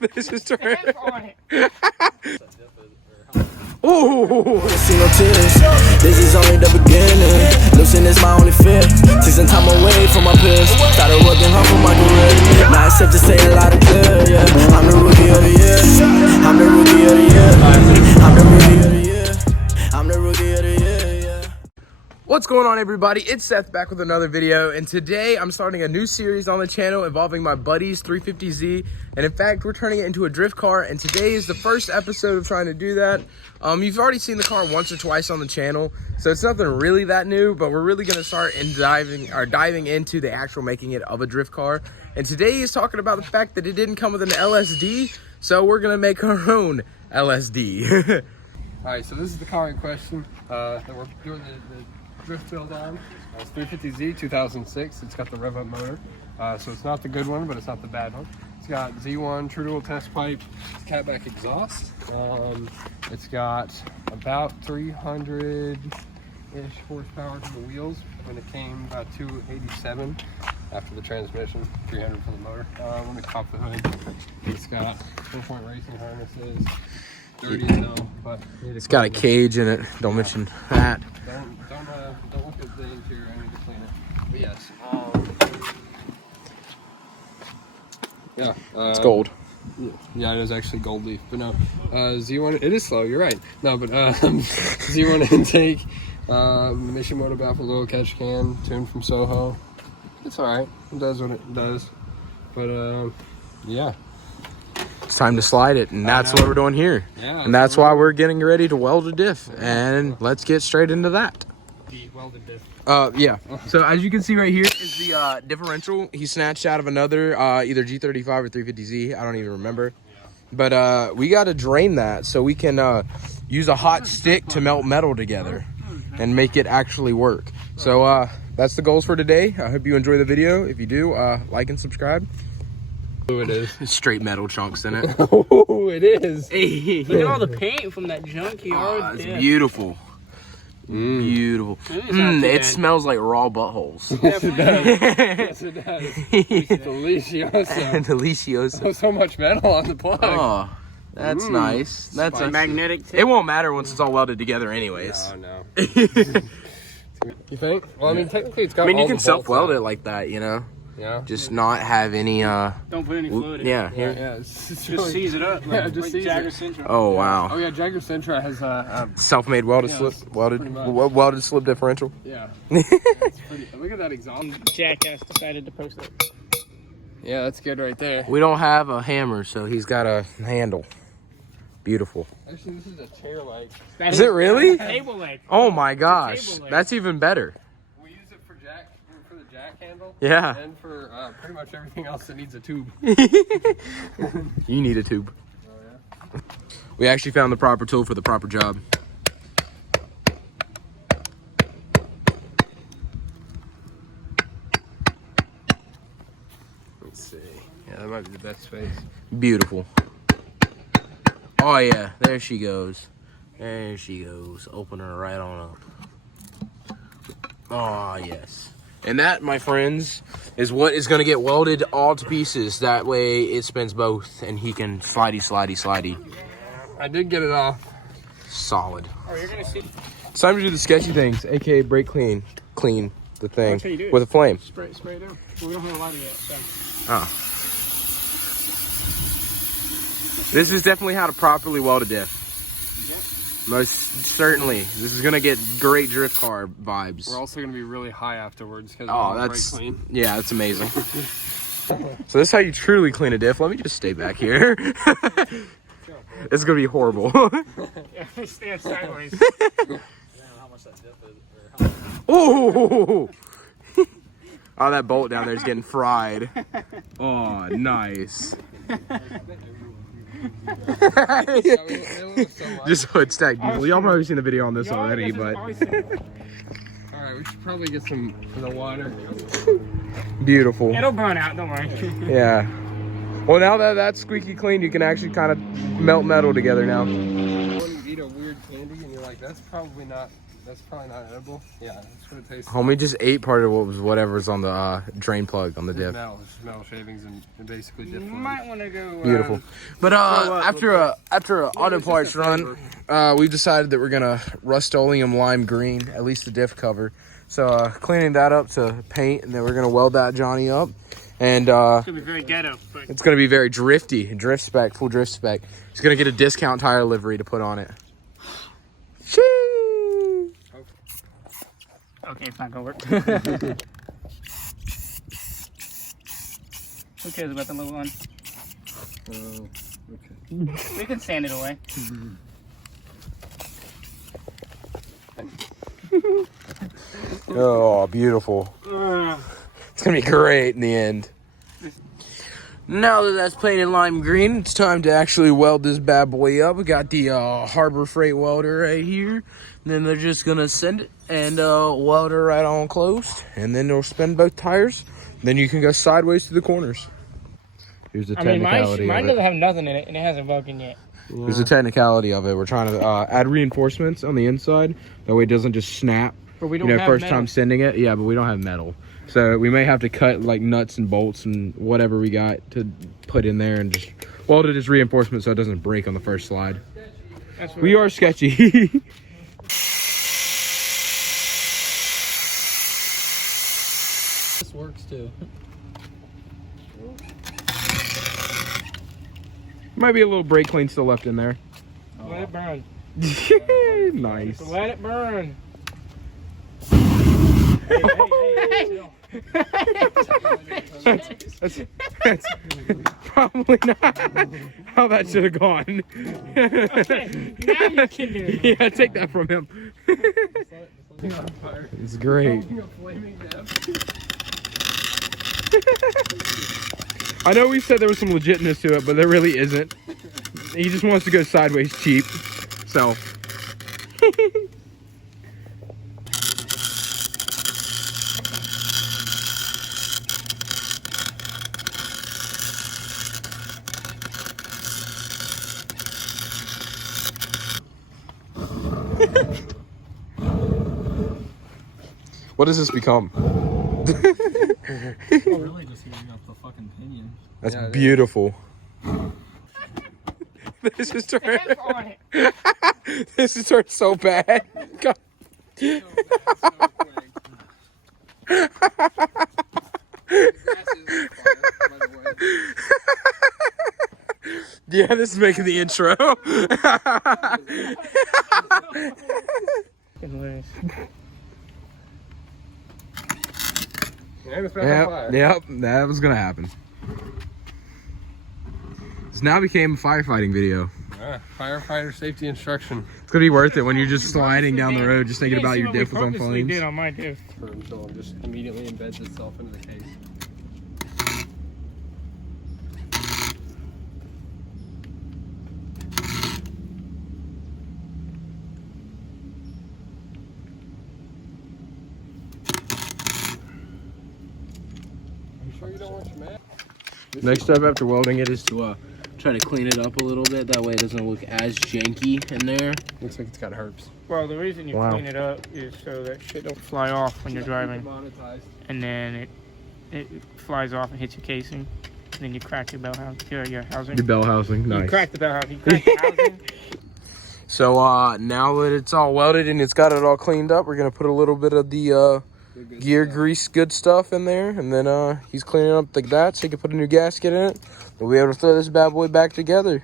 This is turn. Ooh. See no tears. This is only the beginning. Losing is my only fear. Take some time away from my peers. Started working hard for my career. Now it's safe to say a lot of clear. Yeah, I'm the rookie of the year. I'm the rookie of the year. I'm the rookie of the year. I'm the rookie of the year. Yeah. What's going on, everybody? It's Seth back with another video, and today I'm starting a new series on the channel involving my buddy's 350Z, and in fact we're turning it into a drift car, and today is the first episode of trying to do that. You've already seen the car once or twice on the channel, so it's nothing really that new, but we're really going to start diving into the actual making it of a drift car. And today is talking about the fact that it didn't come with an LSD, so we're going to make our own LSD. Alright, so this is the car in question that we're doing the drift build on. It's 350Z 2006. It's got the rev up motor, so it's not the good one, but it's not the bad one. It's got Z1 true dual test pipe, catback exhaust. It's got about 300-ish horsepower to the wheels. When it came about 287 after the transmission, 300 for the motor. When we cop the hood, it's got 4-point racing harnesses. Dirty as hell, but It's got a cage in it. Don't mention that. Don't look at the interior. I need to clean it. But yes, yeah, It's gold. Yeah, it is actually gold leaf, but no, Z1. It is slow. You're right. No, but Z1 intake, mission motor baffle, little catch can, tuned from Soho. It's all right. It does what it does, but yeah. It's time to slide it, and that's what we're doing here. Yeah, and that's why we're getting ready to weld a diff, and let's get straight into that. The welded diff. Yeah. So as you can see right here is the differential he snatched out of another either G35 or 350Z. I don't even remember. But we got to drain that so we can use a hot stick to melt metal together and make it actually work. So that's the goals for today. I hope you enjoy the video. If you do, like and subscribe. It is. Straight metal chunks in it. Oh, it is. Hey, look at all the paint from that junkyard. It's beautiful. Beautiful. It smells like raw buttholes. Yes, it does. Yes, it does. Delicioso. Delicioso. Oh, so much metal on the plug. Oh, that's nice. That's a magnetic tip. It won't matter once it's all welded together anyways. Oh, no. You think? Well, I mean, technically it's got I mean, you all can the self-weld bolts it like that, you know? Yeah. Just not have any, Don't put any fluid in it. yeah, here. Yeah, it's Just seize it up. Yeah, Like, just like seize Jagger it. Central. Oh, Oh wow. yeah, Jagger Sentra has Self-made welded slip, pretty much. welded slip differential. yeah. It's pretty, look at that exhaust. Jackass decided to post it. Yeah, that's good right there. We don't have a hammer, so he's got a handle. Beautiful. Actually, this is a chair leg. Is it really? Table leg. Oh my gosh, table leg. that's even better. We use it for the jack handle. Yeah. And for pretty much everything else that needs a tube. You need a tube. Oh yeah. We actually found the proper tool for the proper job. Let's see. Yeah, that might be the best space. Beautiful. Oh yeah, there she goes. There she goes. Open her right on up. Oh yes. And that, my friends, is what is going to get welded all to pieces. That way it spins both and he can slidey. I did get it off. Solid. Oh, you're gonna see. It's time to do the sketchy things, aka brake clean the thing That's how you do it. with a flame. Spray it down. Well, we don't have a lighter yet, so. Oh. This is definitely how to properly weld a diff. Most certainly. This is going to get great drift car vibes. We're also gonna be really high afterwards because Oh, clean. yeah, that's amazing. So this is how you truly clean a diff. Let me just stay back here. It's going to be horrible. Yeah, stand sideways. Oh! Oh, that bolt down there is getting fried. Oh, nice. Just hood stack. Well, y'all probably seen the video on this already, but All right, we should probably get some for the water. beautiful. It'll burn out, don't worry. Yeah. Well, now that that's squeaky clean, you can actually kind of melt metal together now. When you eat a weird candy and you're like, that's probably not That's probably not edible. Yeah, that's what it tastes like. Homie just ate part of whatever's on the drain plug on the diff. Metal, it's just metal shavings and basically You different. might want to go. Beautiful. But after a auto parts run, we've decided that we're gonna Rust-Oleum lime green, at least the diff cover. So cleaning that up to paint, and then we're gonna weld that Johnny up, and It's gonna be very ghetto, but it's gonna be very drifty, drift spec, full drift spec. He's gonna get a discount tire livery to put on it. Chee! okay, it's not gonna work. Who cares about the little one? Okay. We can sand it away. Oh, beautiful. It's gonna be great in the end. Now that that's painted lime green, it's time to actually weld this bad boy up. We got the Harbor Freight welder right here. And then they're just gonna send it and weld it right on close. And then they'll spin both tires. Then you can go sideways to the corners. Here's the I mean, technicality mine of doesn't it. have nothing in it, and it hasn't broken yet. Here's the technicality of it. We're trying to add reinforcements on the inside. That way it doesn't just snap. But we don't have first metal. time sending it. Yeah, but we don't have metal. So we may have to cut like nuts and bolts and whatever we got to put in there and just weld it as reinforcement so it doesn't break on the first slide. That's what We are sketchy. This works too. Might be a little brake clean still left in there. Let it burn. Nice. Let it burn. That's probably not how that should have gone. Okay, now you can do it. Yeah, take that from him. It's great. I know we said there was some legitness to it, but there really isn't. He just wants to go sideways cheap. So. What does this become? Really just heating up the fucking pinion. That's Yeah, it is. beautiful. This is F turned. on it. This is turned so bad. God. Yeah, this is making the intro. And it's back on fire. Yep, that was gonna happen. This now became a firefighting video. Firefighter safety instruction It's gonna be worth it when you're just sliding down the road, just thinking about your diff was on flames. Did on my diff. until it just immediately embeds itself into the case. You sure you don't want your mat? Next step after welding it is to try to clean it up a little bit. That way it doesn't look as janky in there. Looks like it's got herpes. Well, the reason you Wow. clean it up is so that shit don't fly off when you're driving, Monetized. and then it flies off and hits your casing. And then you crack your bell housing. Your housing. The bell housing, You nice. crack the bell housing. You crack the housing. So now that it's all welded and it's got it all cleaned up, we're gonna put a little bit of the gear grease good stuff in there, and then he's cleaning up like that so he can put a new gasket in it. We'll be able to throw this bad boy back together.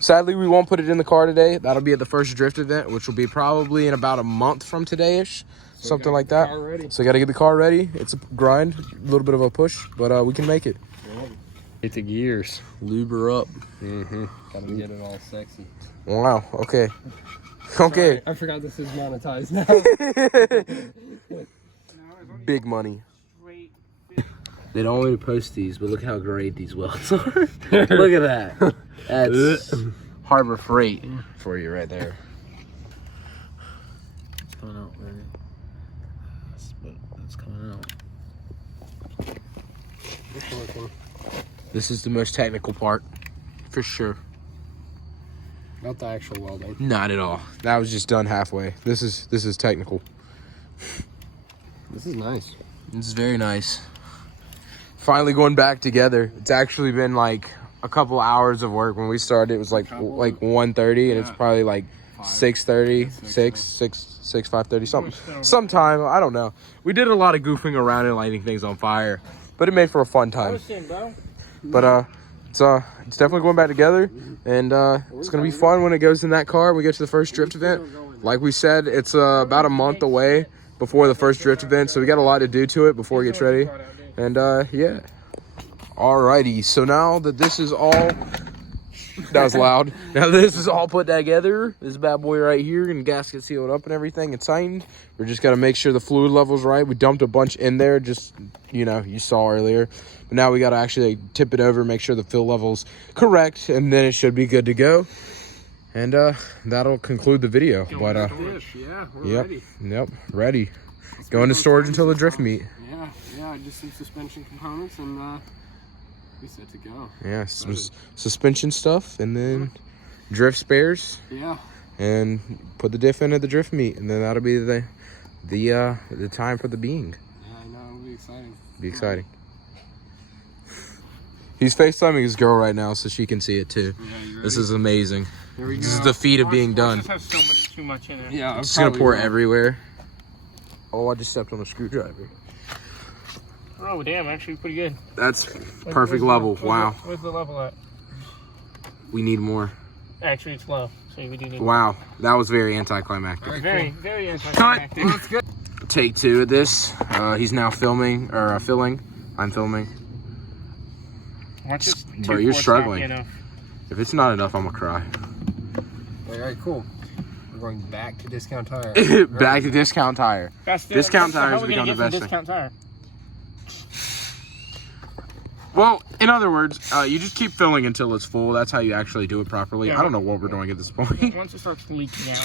Sadly, we won't put it in the car today. That'll be at the first drift event, which will be probably in about a month from today-ish, something like that. So we gotta get the car ready. It's a grind, a little bit of a push, but we can make it. Get the gears. Lube her up. Mm-hmm. Gotta get it all sexy. Wow. Okay. Okay. Sorry, I forgot this is monetized now. Big money. Wait. They don't want me to post these, but look how great these welds are. Look at that. That's Harbor Freight for you right there. It's coming out, man. That's coming out. This is the most technical part, for sure. Not the actual welding. Not at all. That was just done halfway. This is technical. This is nice. This is very nice. Finally going back together. It's actually been like a couple hours of work. When we started, it was like 1:30, and it's probably like 6:30, 5:30, something. Sometime, I don't know. We did a lot of goofing around and lighting things on fire, but it made for a fun time. But it's definitely going back together, and it's gonna be fun when it goes in that car. We get to the first drift event. Like we said, it's about a month away before the first drift event, so we got a lot to do to it before it gets ready. And yeah. Alrighty, so now that this is all, that was loud. Now this is all put together, this bad boy right here, and gasket sealed up and everything and tightened. We're just gotta make sure the fluid level's right. We dumped a bunch in there, just, you know, you saw earlier. But now we gotta actually tip it over, make sure the fill level's correct, and then it should be good to go. And that'll conclude the video. But yeah, we're ready. Yep, ready. Going to storage until the drift meet. Yeah, just some suspension components and we're set to go. Yeah, some suspension stuff, and then drift spares. Yeah. And put the diff in at the drift meet, and then that'll be the time for the being. Yeah, I know, it'll be exciting. Be exciting. He's FaceTiming his girl right now so she can see it too. Yeah, this is amazing. Here we go. This is the feat of being done. This has so much too much in it. Yeah, It's just gonna pour everywhere. Oh, I just stepped on a screwdriver. Oh, damn, actually pretty good. That's perfect level. Wow. Where's the level at? We need more. Actually, it's low, so we do need Wow, that was very anticlimactic. very anticlimactic. Let's go. Take 2 of this. He's now filming, or filling. I'm filming. Watch this. Bro, you're struggling. If it's not enough, I'm gonna cry. All right, cool. We're going back to Discount Tire. Back to Discount Tire. Discount Tire has become the best thing. Discount Tire. Well, in other words, you just keep filling until it's full. That's how you actually do it properly. Yeah. I don't know what we're doing at this point. Once it starts leaking out.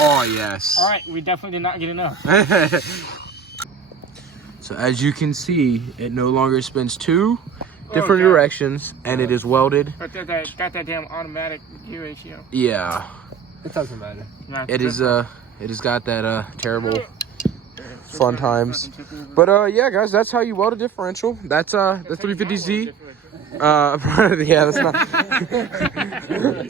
Oh, yes. All right, we definitely did not get enough. So as you can see, it no longer spins 2 different directions, and it is welded. But got that damn automatic gear ratio. Yeah. It doesn't matter. It has got that terrible fun times. But yeah, guys, that's how you weld a differential. That's the 350Z. Yeah, that's not.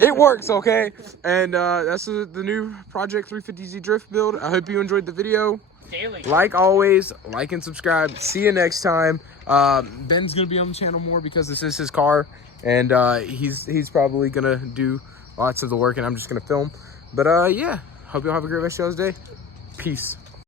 It works, okay. And that's the new Project 350Z drift build. I hope you enjoyed the video. Daily. Like always, like and subscribe. See you next time. Ben's gonna be on the channel more because this is his car, and he's probably gonna do lots of the work, and I'm just gonna film. But yeah, hope y'all have a great rest of y'all's day. Peace.